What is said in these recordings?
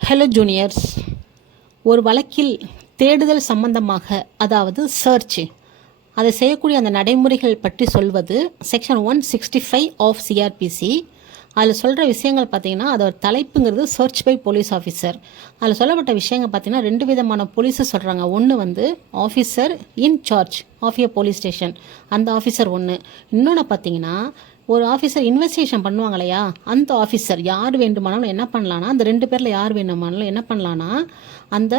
Hello juniors, ஒரு வழக்கில் தேடுதல் சம்பந்தமாக, அதாவது சர்ச், அதை செய்யக்கூடிய அந்த நடைமுறைகள் பற்றி சொல்வது செக்ஷன் 165 ஆஃப் சிஆர்பிசி. அதில் சொல்கிற விஷயங்கள் பார்த்திங்கன்னா, அதோட தலைப்புங்கிறது சர்ச் பை போலீஸ் ஆஃபீஸர். அதில் சொல்லப்பட்ட விஷயங்கள் பார்த்திங்கன்னா, 2 விதமான போலீஸை சொல்கிறாங்க. ஒன்று வந்து officer in charge of a police station, அந்த ஆஃபீஸர் ஒன்று. இன்னொன்று பார்த்திங்கன்னா, ஒரு ஆஃபீஸர் இன்வெஸ்டிகேஷன் பண்ணுவாங்க இல்லையா, அந்த ஆஃபீஸர் யார் வேண்டுமானாலும் என்ன பண்ணலான்னா, அந்த 2 பேரில் யார் வேண்டுமானாலும் என்ன பண்ணலான்னா, அந்த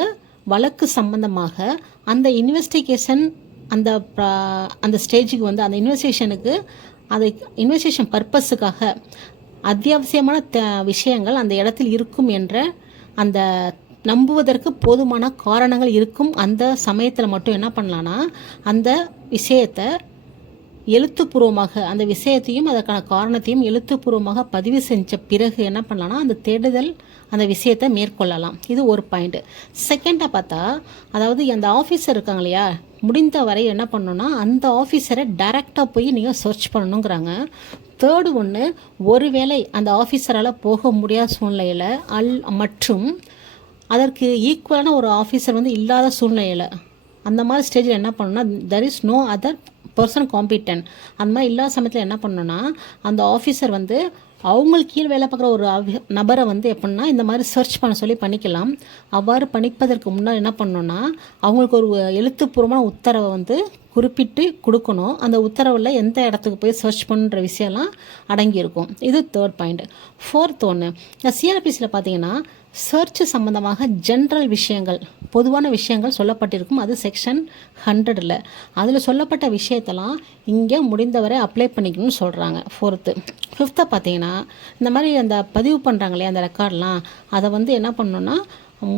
வழக்கு சம்பந்தமாக அந்த இன்வெஸ்டிகேஷன் அந்த ஸ்டேஜுக்கு வந்து அந்த இன்வெஸ்டிகேஷனுக்கு அதை இன்வெஸ்டிகேஷன் பர்பஸுக்காக அத்தியாவசியமான விஷயங்கள் அந்த இடத்தில் இருக்கும் என்ற அந்த நம்புவதற்கு போதுமான காரணங்கள் இருக்கும் அந்த சமயத்தில் மட்டும் என்ன பண்ணலான்னா, அந்த விஷயத்தை எழுத்துப்பூர்வமாக அந்த விஷயத்தையும் அதற்கான காரணத்தையும் எழுத்துப்பூர்வமாக பதிவு செஞ்ச பிறகு என்ன பண்ணலான்னா, அந்த தேடுதல் அந்த விஷயத்தை மேற்கொள்ளலாம். இது ஒரு பாயிண்ட்டு. செகண்டாக பார்த்தா, அதாவது அந்த ஆஃபீஸர் இருக்காங்க இல்லையா, முடிந்த வரை என்ன பண்ணணும்னா அந்த ஆஃபீஸரை டைரெக்டாக போய் நீங்கள் சர்ச் பண்ணணுங்கிறாங்க. தேர்டு ஒன்று, ஒருவேளை அந்த ஆஃபீஸரால் போக முடியாத சூழ்நிலையில் மற்றும் அதற்கு ஈக்குவலான ஒரு ஆஃபீஸர் வந்து இல்லாத சூழ்நிலையில் அந்த மாதிரி ஸ்டேஜில் என்ன பண்ணணும்னா, there is no other person competent, அந்த மாதிரி இல்லாத சமயத்தில் என்ன பண்ணணும்னா, அந்த ஆஃபீஸர் வந்து அவங்களுக்கு கீழ் வேலை பார்க்குற ஒரு நபரை வந்து எப்படின்னா இந்த மாதிரி சர்ச் பண்ண சொல்லி பண்ணிக்கலாம். அவ்வாறு பண்ணிப்பதற்கு முன்னாடி என்ன பண்ணணும்னா, அவங்களுக்கு ஒரு எழுத்துப்பூர்வமான உத்தரவை வந்து குறிப்பிட்டு கொடுக்கணும். அந்த உத்தரவில் எந்த இடத்துக்கு போய் சர்ச் பண்ணுற விஷயம்லாம் அடங்கியிருக்கும். இது தேர்ட் பாயிண்ட். ஃபோர்த் ஒன்று, இந்த சிஆர்பிசியில் பார்த்தீங்கன்னா சர்ச் சம்மந்தமாக ஜென்ரல் விஷயங்கள், பொதுவான விஷயங்கள் சொல்லப்பட்டிருக்கும். அது செக்ஷன் 100ல் அதில் சொல்லப்பட்ட விஷயத்தெல்லாம் இங்கே முடிந்தவரை அப்ளை பண்ணிக்கணும்னு சொல்கிறாங்க. ஃபிஃப்த்தை பார்த்தீங்கன்னா, இந்த மாதிரி அந்த பதிவு பண்ணுறாங்களே அந்த ரெக்கார்ட்லாம், அதை வந்து என்ன பண்ணணுன்னா,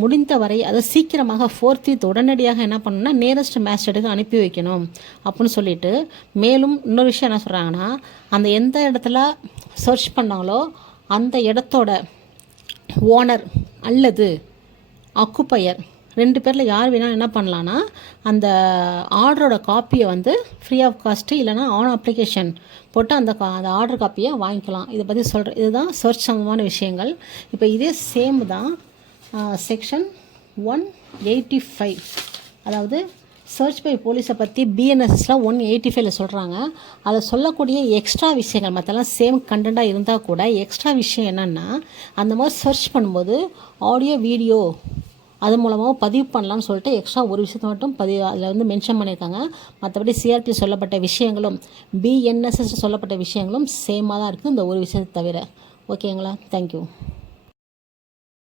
முடிந்தவரை அதை சீக்கிரமாக 4th உடனடியாக என்ன பண்ணணும்னா நியரஸ்ட் மேஜிஸ்ட்ரேட்டுக்கு அனுப்பி வைக்கணும் அப்படின்னு சொல்லிட்டு, மேலும் இன்னொரு விஷயம் என்ன சொல்கிறாங்கன்னா, அந்த எந்த இடத்துல சர்ச் பண்ணாங்களோ அந்த இடத்தோட ஓனர் அல்லது ஆக்குப்பையர் 2 பேரில் யார் வேணாலும் என்ன பண்ணலான்னா, அந்த ஆர்டரோட காப்பியை வந்து ஃப்ரீ ஆஃப் காஸ்ட்டு இல்லைனா ஆன் அப்ளிகேஷன் போட்டு அந்த ஆர்டர் காப்பியை வாங்கிக்கலாம். இதை பற்றி சொல்கிற இதுதான் சர்ச் சம்பந்தமான விஷயங்கள். இப்போ இதே சேம் தான் செக்ஷன் 185, அதாவது சர்ச் பை போலீஸை பற்றி பிஎன்எஸ்எஸில் 185ல் சொல்கிறாங்க. அதை சொல்லக்கூடிய எக்ஸ்ட்ரா விஷயங்கள் மற்றெல்லாம் சேம் கண்டென்ட்டாக இருந்தால் கூட எக்ஸ்ட்ரா விஷயம் என்னென்னா, அந்த மாதிரி சர்ச் பண்ணும்போது ஆடியோ வீடியோ அது மூலமாக பதிவு பண்ணலான்னு சொல்லிட்டு எக்ஸ்ட்ரா ஒரு விஷயத்தை மட்டும் அதில் வந்து மென்ஷன் பண்ணியிருக்காங்க. மற்றபடி சிஆர்பி சொல்லப்பட்ட விஷயங்களும் பிஎன்எஸ்எஸ் சொல்லப்பட்ட விஷயங்களும் சேமாக தான் இருக்குது, இந்த ஒரு விஷயத்தை தவிர. ஓகேங்களா? தேங்க்யூ.